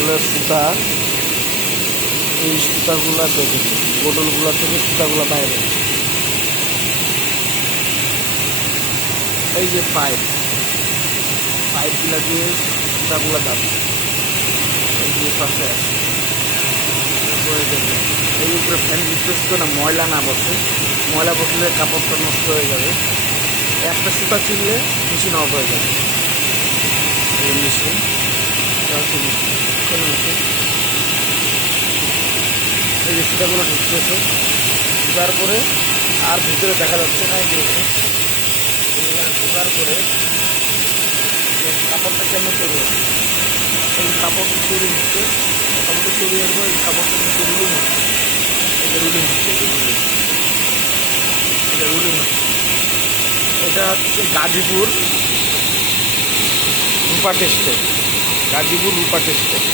এগুলো সুতা, এই সুতাগুলা দেখেছি বোতলগুলো থেকে সুতাগুলো বাইরে হচ্ছে। এই যে পাইপগুলা দিয়ে সুতাগুলো যাচ্ছে, এই যে পাশে আছে। তারপরে দেখুন এই উপরে ফ্যান ঘুরতেছে তো না, ময়লা না বসে, ময়লা বসলে কাপড়টা নষ্ট হয়ে যাবে। একটা সুতা ছিঁড়লে মেশিন অফ হয়ে যাবে। এই মেশিন, মেশিন, এই যে সুতাগুলো ঢুকতেছে, ঢুকার পরে আর ভিতরে দেখা যাচ্ছে না। এই যে এখানে ঢোকার পরে এই কাপড়টা কেমন তৈরি হচ্ছে, এই কাপড়টা তৈরি হচ্ছে, কাপড়টা তৈরি হওয়ার পর এই কাপড়টা নিচে রুলিং হচ্ছে। এই যে রুলিং হচ্ছে, এই যে রুলিং, এই যে রুলিং হচ্ছে। এটা হচ্ছে গাজীপুর রূপা টেক্সটাইল, গাজীপুর রূপা টেক্সটাইল।